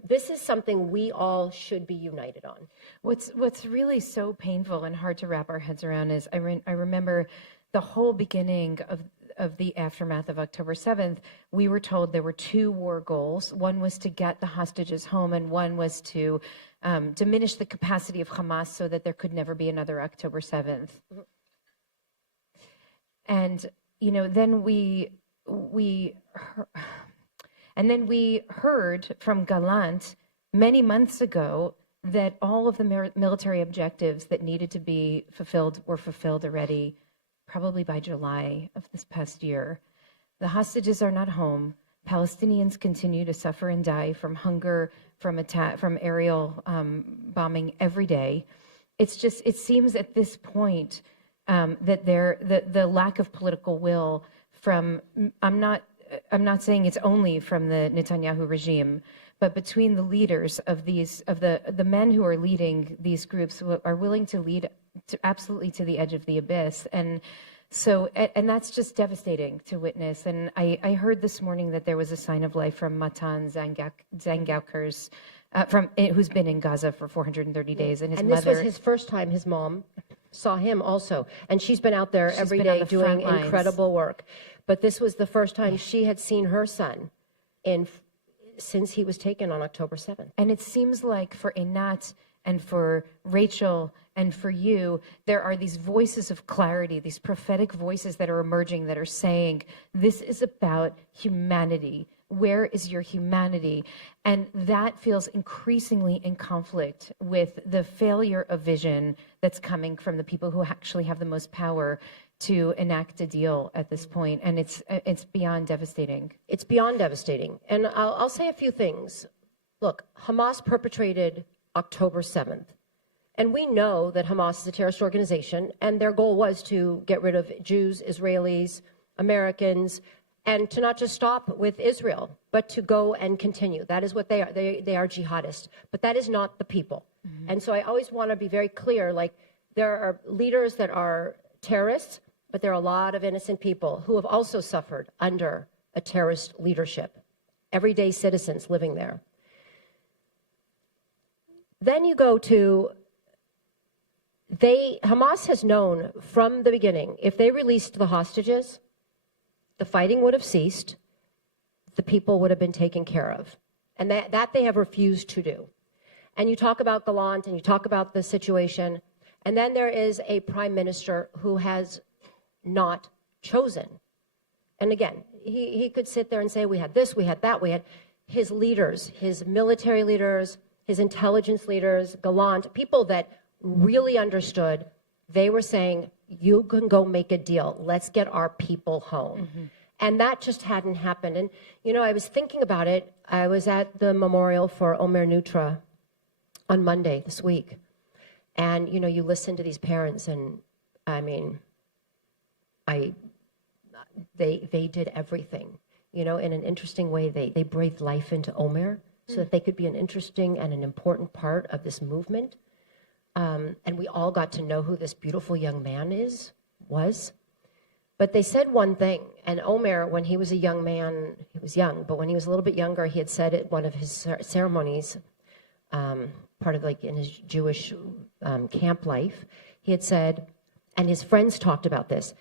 this is something we all should be united on. What's really so painful and hard to wrap our heads around is I remember the whole beginning of the aftermath of October 7th, we were told there were two war goals. One was to get the hostages home, and one was to diminish the capacity of Hamas so that there could never be another October 7th. And then we heard from Gallant many months ago that all of the military objectives that needed to be fulfilled were fulfilled already, probably by July of this past year. The hostages are not home. Palestinians continue to suffer and die from hunger, from aerial bombing every day. It seems at this point that the lack of political will from, I'm not saying it's only from the Netanyahu regime, but between the leaders of the men who are leading these groups who are willing to lead absolutely to the edge of the abyss. And so, and that's just devastating to witness. And I heard this morning that there was a sign of life from Matan Zangaukers, who's been in Gaza for 430 days. And this was his first time. His mom saw him also. And she's been out there every day doing incredible work. But this was the first time she had seen her son since he was taken on October 7th. And it seems like for Einat and for Rachel and for you, there are these voices of clarity, these prophetic voices that are emerging that are saying, this is about humanity. Where is your humanity? And that feels increasingly in conflict with the failure of vision that's coming from the people who actually have the most power to enact a deal at this point. And it's beyond devastating. It's beyond devastating. And I'll say a few things. Look, Hamas perpetrated October 7th. And we know that Hamas is a terrorist organization, and their goal was to get rid of Jews, Israelis, Americans, and to not just stop with Israel, but to go and continue. That is what they are. They are jihadists. But that is not the people. Mm-hmm. And so I always want to be very clear, there are leaders that are terrorists, but there are a lot of innocent people who have also suffered under a terrorist leadership, everyday citizens living there. Then you go to, Hamas has known from the beginning, if they released the hostages, the fighting would have ceased, the people would have been taken care of. And that they have refused to do. And you talk about Gallant and you talk about the situation, and then there is a prime minister who has not chosen. And again, he could sit there and say, we had this, we had that, we had his leaders, his military leaders, his intelligence leaders, Gallant, people that really understood. They were saying, you can go make a deal. Let's get our people home. Mm-hmm. And that just hadn't happened. And, I was thinking about it. I was at the memorial for Omer Nutra on Monday this week. And, you listen to these parents and, they did everything, in an interesting way. They breathed life into Omer so that they could be an interesting and an important part of this movement. And we all got to know who this beautiful young man was. But they said one thing, and Omer, when he was a young man, he was young, but when he was a little bit younger, he had said at one of his ceremonies, part of in his Jewish camp life, he had said, and his friends talked about this,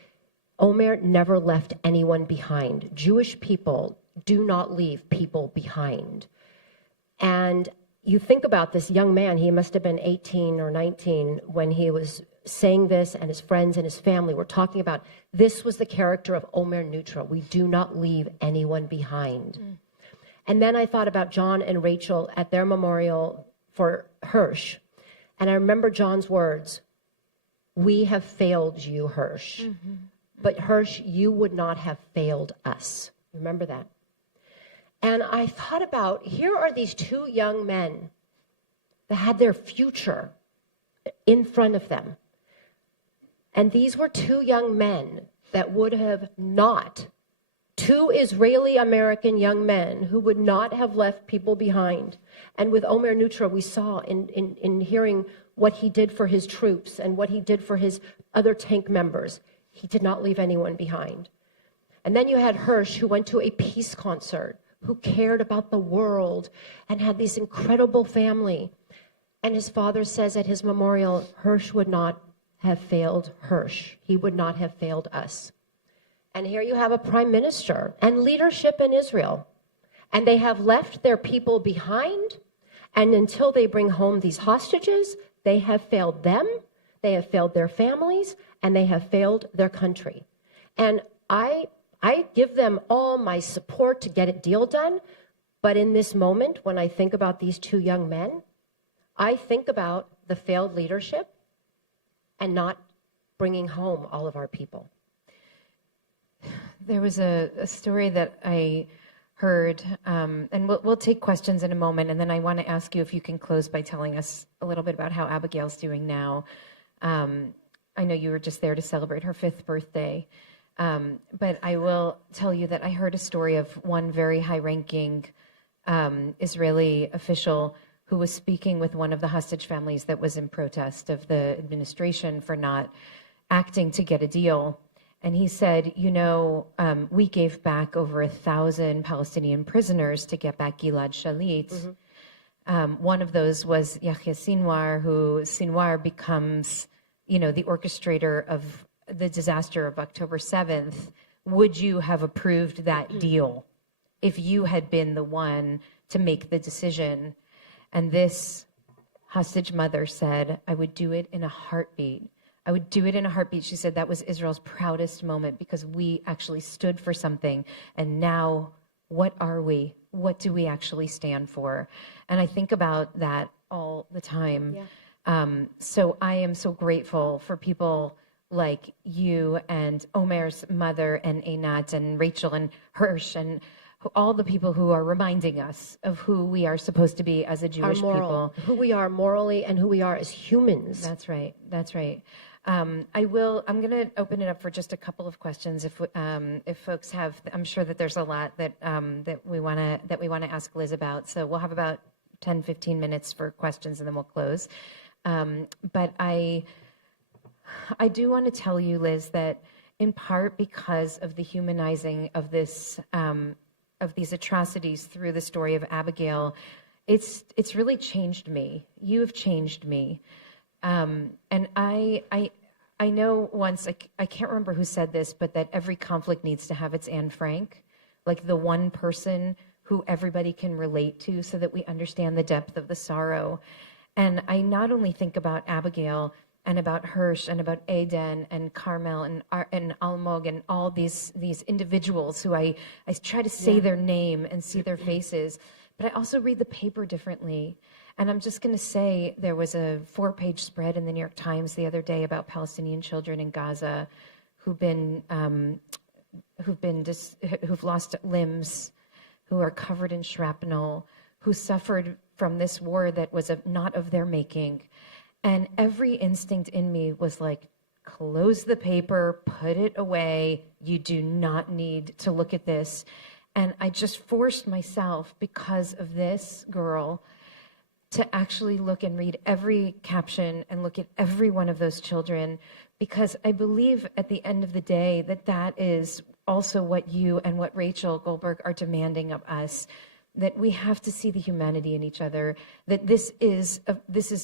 Omer never left anyone behind. Jewish people do not leave people behind. And you think about this young man, he must have been 18 or 19 when he was saying this, and his friends and his family were talking about, this was the character of Omer Nutra. We do not leave anyone behind. And then I thought about John and Rachel at their memorial for Hirsh. And I remember John's words, we have failed you, Hirsh. Mm-hmm. But Hirsh, you would not have failed us. Remember that? And I thought about, here are these two young men that had their future in front of them. And these were two young men that would have not, two Israeli-American young men who would not have left people behind. And with Omer Nutra, we saw in hearing what he did for his troops and what he did for his other tank members. He did not leave anyone behind. And then you had Hirsh, who went to a peace concert, who cared about the world and had this incredible family. And his father says at his memorial, Hirsh would not have failed Hirsh. He would not have failed us. And here you have a prime minister and leadership in Israel. And they have left their people behind. And until they bring home these hostages, they have failed them, they have failed their families, and they have failed their country. And I give them all my support to get a deal done. But in this moment, when I think about these two young men, I think about the failed leadership and not bringing home all of our people. There was a story that I heard, and we'll take questions in a moment, and then I want to ask you if you can close by telling us a little bit about how Abigail's doing now. I know you were just there to celebrate her 5th birthday, but I will tell you that I heard a story of one very high-ranking Israeli official who was speaking with one of the hostage families that was in protest of the administration for not acting to get a deal. And he said, we gave back over 1,000 Palestinian prisoners to get back Gilad Shalit. Mm-hmm. One of those was Yahya Sinwar, who Sinwar becomes, the orchestrator of the disaster of October 7th. Would you have approved that deal if you had been the one to make the decision? And this hostage mother said, I would do it in a heartbeat. I would do it in a heartbeat. She said that was Israel's proudest moment because we actually stood for something. And now, what are we? What do we actually stand for? And I think about that all the time. Yeah. So I am so grateful for people like you and Omer's mother and Einat and Rachel and Hirsh and all the people who are reminding us of who we are supposed to be as a Jewish people. Who we are morally and who we are as humans. That's right. That's right. I'm going to open it up for just a couple of questions. If folks have, I'm sure that there's a lot that we want to ask Liz about. So we'll have about 10, 15 minutes for questions and then we'll close. But I do want to tell you, Liz, that in part because of the humanizing of this, of these atrocities through the story of Abigail. It's really changed me. You have changed me. And I know once, I can't remember who said this, but that every conflict needs to have its Anne Frank, like the one person who everybody can relate to so that we understand the depth of the sorrow. And I not only think about Abigail and about Hirsh and about Aden and Carmel and Almog and all these individuals who I try to say their name and see their faces, but I also read the paper differently. And I'm just going to say there was a 4-page spread in the New York Times the other day about Palestinian children in Gaza who've lost limbs, who are covered in shrapnel, who suffered from this war that was not of their making. And every instinct in me was like, close the paper, put it away. You do not need to look at this. And I just forced myself, because of this girl, to actually look and read every caption and look at every one of those children, because I believe at the end of the day that is also what you and what Rachel Goldberg are demanding of us, that we have to see the humanity in each other, that this is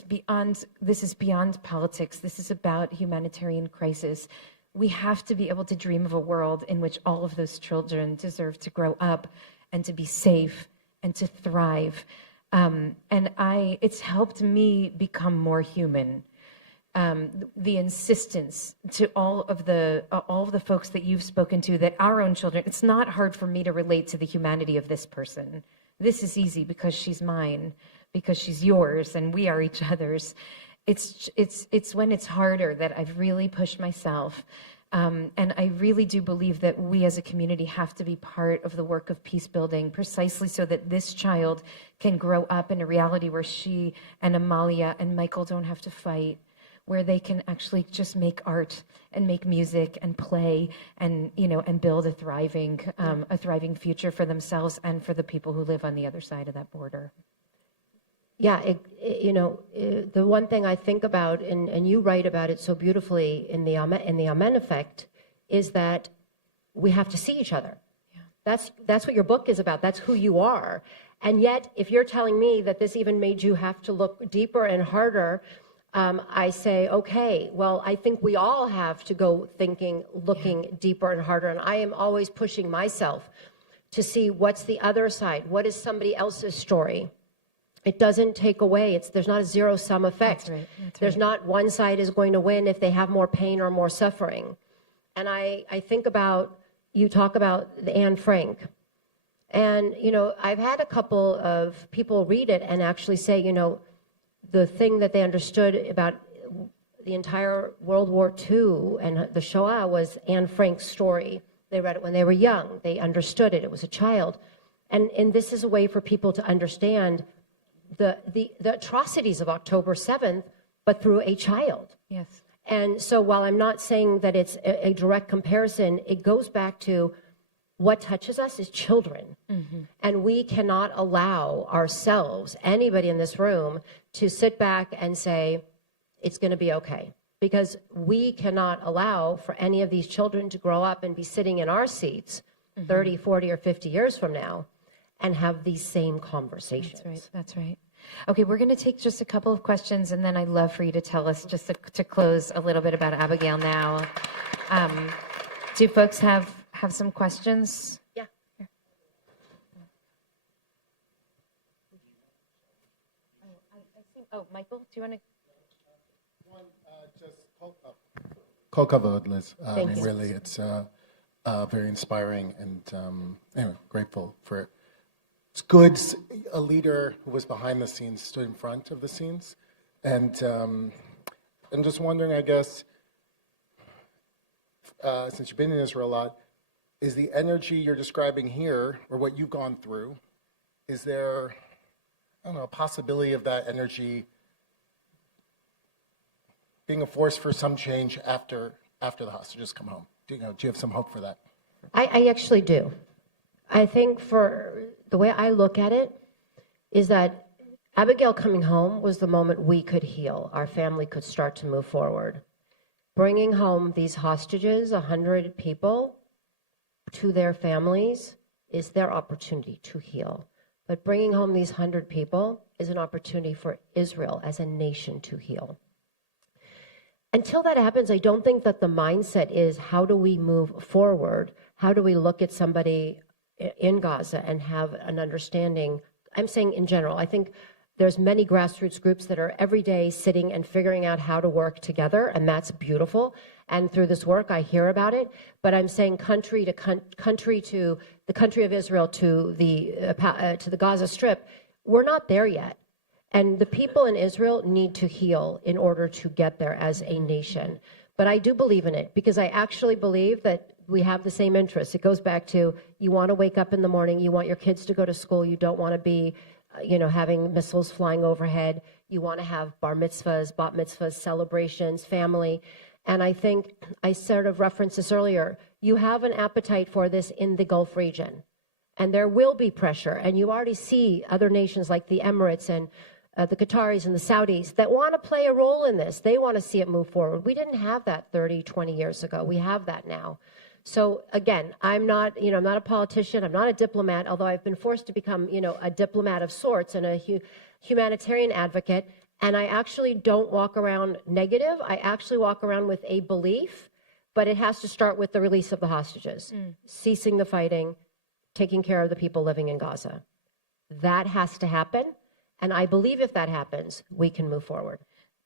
beyond politics. This is about humanitarian crisis. We have to be able to dream of a world in which all of those children deserve to grow up and to be safe and to thrive. It's helped me become more human. The insistence to all of the folks that you've spoken to, that our own children, it's not hard for me to relate to the humanity of this person. This is easy because she's mine, because she's yours, and we are each other's. It's when it's harder that I've really pushed myself. And I really do believe that we as a community have to be part of the work of peace building, precisely so that this child can grow up in a reality where she and Amalia and Michael don't have to fight, where they can actually just make art and make music and play and build a thriving future for themselves and for the people who live on the other side of that border. Yeah, the one thing I think about, and you write about it so beautifully in the Amen Effect, is that we have to see each other. Yeah. That's what your book is about. That's who you are. And yet, if you're telling me that this even made you have to look deeper and harder, I say, okay, well, I think we all have to go looking deeper and harder. And I am always pushing myself to see what's the other side. What is somebody else's story? It doesn't take away. There's not a zero-sum effect. That's right. There's not one side is going to win if they have more pain or more suffering. And I think about, you talk about the Anne Frank. And, I've had a couple of people read it and actually say, the thing that they understood about the entire World War II and the Shoah was Anne Frank's story. They read it when they were young. They understood it. It was a child. And this is a way for people to understand the atrocities of October 7th, but through a child. Yes. And so while I'm not saying that it's a direct comparison, it goes back to what touches us is children. Mm-hmm. And we cannot allow ourselves, anybody in this room, to sit back and say, it's going to be okay. Because we cannot allow for any of these children to grow up and be sitting in our seats 30, 40, or 50 years from now and have these same conversations. That's right. Okay, we're going to take just a couple of questions, and then I'd love for you to tell us, just to close, a little bit about Abigail now. Do folks have some questions? Yeah. Oh, Michael, do you want to? One, just Kol Kavod, Liz. Thank you. Really, it's very inspiring, and anyway, grateful for it. It's good a leader who was behind the scenes stood in front of the scenes, and I'm just wondering, I guess, since you've been in Israel a lot, is the energy you're describing here, or what you've gone through, is there, I don't know, a possibility of that energy being a force for some change after the hostages come home? Do you have some hope for that? I actually do. I think for the way I look at it is that Abigail coming home was the moment we could heal. Our family could start to move forward. bringing home these hostages, 100 people, to their families is their opportunity to heal. But bringing home these 100 people is an opportunity for Israel as a nation to heal. Until that happens, I don't think that the mindset is, how do we move forward? How do we look at somebody in Gaza and have an understanding? I'm saying in general, I think there's many grassroots groups that are every day sitting and figuring out how to work together, and that's beautiful. And through this work, I hear about it. But I'm saying country to the country of Israel to the Gaza Strip, we're not there yet. And the people in Israel need to heal in order to get there as a nation. But I do believe in it, because I actually believe that we have the same interests. It goes back to, you want to wake up in the morning, you want your kids to go to school, you don't want to be having missiles flying overhead. You want to have bar mitzvahs, bat mitzvahs, celebrations, family. And I think I sort of referenced this earlier. You have an appetite for this in the Gulf region. And there will be pressure. And you already see other nations like the Emirates and the Qataris and the Saudis that want to play a role in this. They want to see it move forward. We didn't have that 30, 20 years ago. We have that now. So again, I'm not a politician. I'm not a diplomat, although I've been forced to become, a diplomat of sorts and a humanitarian advocate. And I actually don't walk around negative. I actually walk around with a belief, but it has to start with the release of the hostages, ceasing the fighting, taking care of the people living in Gaza. That has to happen. And I believe if that happens, we can move forward.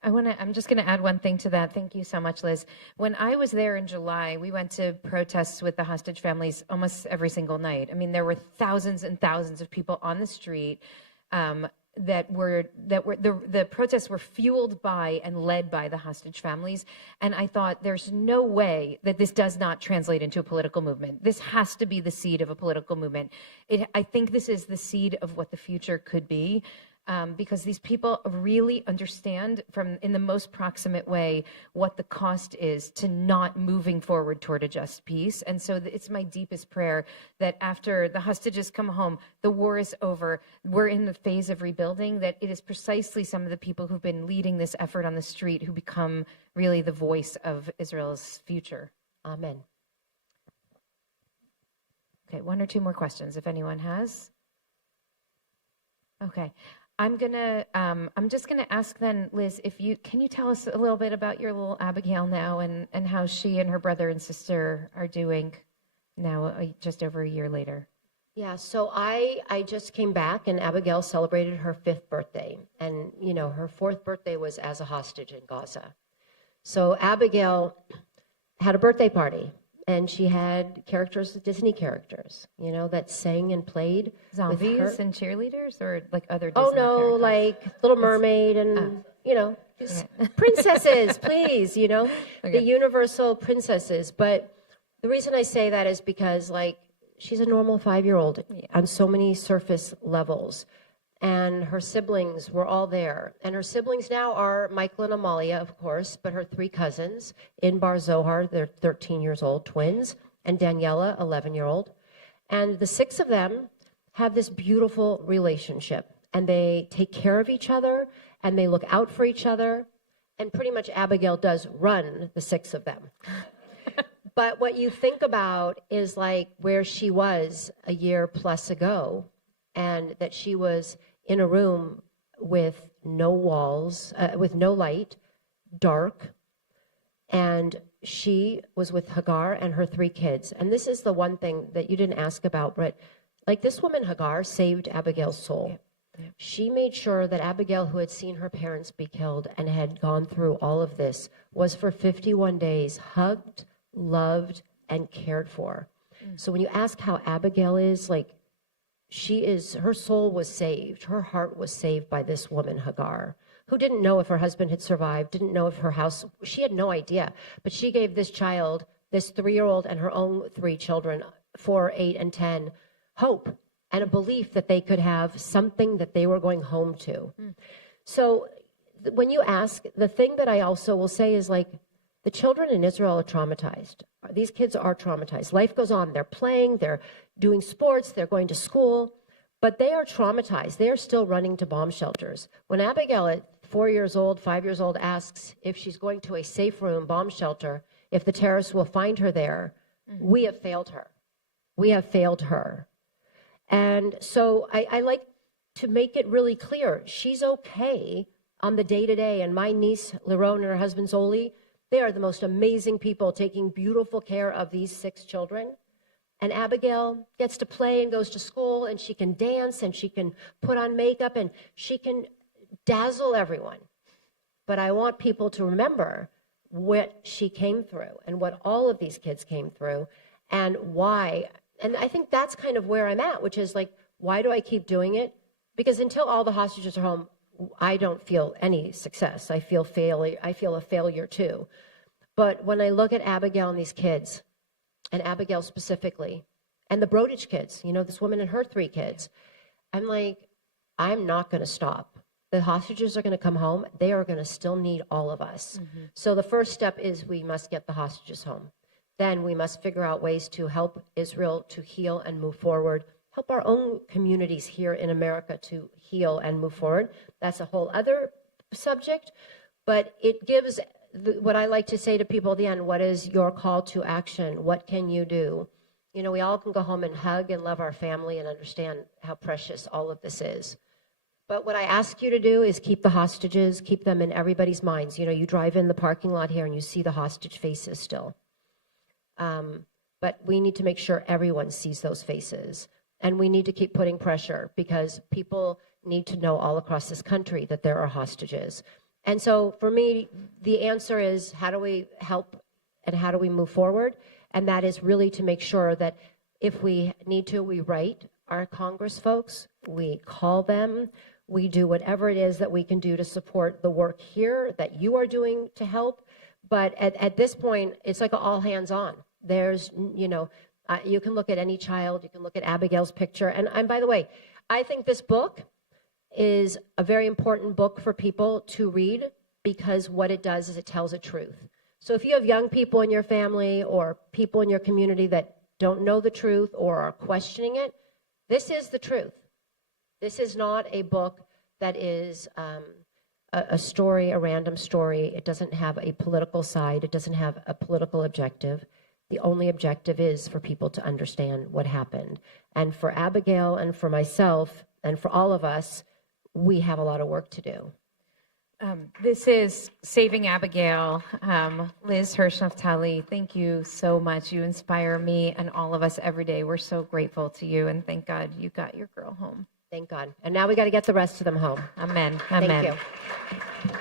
I'm just going to add one thing to that. Thank you so much, Liz. When I was there in July, we went to protests with the hostage families almost every single night. I mean, there were thousands and thousands of people on the street the protests were fueled by and led by the hostage families. And I thought, there's no way that this does not translate into a political movement. This has to be the seed of a political movement. I think this is the seed of what the future could be. Because these people really understand in the most proximate way what the cost is to not moving forward toward a just peace. And so it's my deepest prayer that after the hostages come home, the war is over, we're in the phase of rebuilding, that it is precisely some of the people who've been leading this effort on the street who become really the voice of Israel's future. Amen. Okay, one or two more questions if anyone has. Okay. I'm just gonna ask then, Liz, can you tell us a little bit about your little Abigail now and how she and her brother and sister are doing now, just over a year later? Yeah, so I just came back, and Abigail celebrated her 5th birthday, and her 4th birthday was as a hostage in Gaza. So Abigail had a birthday party. And she had Disney characters, that sang and played. Zombies and cheerleaders, or like other Disney characters? Like Little Mermaid and, princesses, please, okay. The universal princesses. But the reason I say that is because, she's a normal 5-year-old on so many surface levels. And her siblings were all there. And her siblings now are Michael and Amalia, of course, but her 3 cousins, Inbar Zohar, they're 13 years old, twins, and Daniela, 11-year-old. And the 6 of them have this beautiful relationship. And they take care of each other, and they look out for each other. And pretty much Abigail does run the 6 of them. But what you think about is where she was a year plus ago, and that she was in a room with no walls, with no light, dark, and she was with Hagar and her 3 kids. And this is the one thing that you didn't ask about, but this woman Hagar saved Abigail's soul. Yeah. She made sure that Abigail, who had seen her parents be killed and had gone through all of this, was for 51 days hugged, loved, and cared for. So when you ask how Abigail is, her soul was saved. Her heart was saved by this woman, Hagar, who didn't know if her husband had survived, didn't know if her house, she had no idea. But she gave this child, this 3-year-old and her own 3 children, 4, 8, and 10, hope and a belief that they could have something that they were going home to. So when you ask, the thing that I also will say is the children in Israel are traumatized. These kids are traumatized. Life goes on. They're playing, they're doing sports, they're going to school, but they are traumatized. They are still running to bomb shelters. When Abigail at 4 years old, 5 years old, asks if she's going to a safe room bomb shelter, if the terrorists will find her there, we have failed her. We have failed her. And so I like to make it really clear. She's okay on the day-to-day. And my niece, Lerone, and her husband, Zoli, they are the most amazing people taking beautiful care of these 6 children. And Abigail gets to play and goes to school, and she can dance, and she can put on makeup, and she can dazzle everyone. But I want people to remember what she came through and what all of these kids came through and why. And I think that's kind of where I'm at, which is like, why do I keep doing it? Because until all the hostages are home, I don't feel any success. I feel failure. I feel a failure too. But when I look at Abigail and these kids, and Abigail specifically, and the Brodich kids, you know, this woman and her 3 kids, I'm like, I'm not going to stop. The hostages are going to come home. They are going to still need all of us. Mm-hmm. So the first step is we must get the hostages home. Then we must figure out ways to help Israel to heal and move forward, help our own communities here in America to heal and move forward. That's a whole other subject, but it gives what I like to say to people at the end: what is your call to action? What can you do? You know, we all can go home and hug and love our family and understand how precious all of this is. But what I ask you to do is keep the hostages, keep them in everybody's minds. You know, you drive in the parking lot here and you see the hostage faces still. But we need to make sure everyone sees those faces. And we need to keep putting pressure, because people need to know all across this country that there are hostages. And so for me, the answer is, how do we help and how do we move forward? And that is really to make sure that if we need to, we write our Congress folks, we call them, we do whatever it is that we can do to support the work here that you are doing to help. But at this point, it's like all hands on. There's, you know, you can look at any child, you can look at Abigail's picture. And by the way, I think this book is a very important book for people to read, because what it does is it tells a truth. So if you have young people in your family or people in your community that don't know the truth or are questioning it, this is the truth. This is not a book that is a story, a random story. It doesn't have a political side. It doesn't have a political objective. The only objective is for people to understand what happened. And for Abigail and for myself and for all of us, we have a lot of work to do. This is Saving Abigail. Liz, Hirsh, Naftali, thank you so much. You inspire me and all of us every day. We're so grateful to you, and thank God you got your girl home. Thank God. And now we got to get the rest of them home. Amen. Amen. Thank you.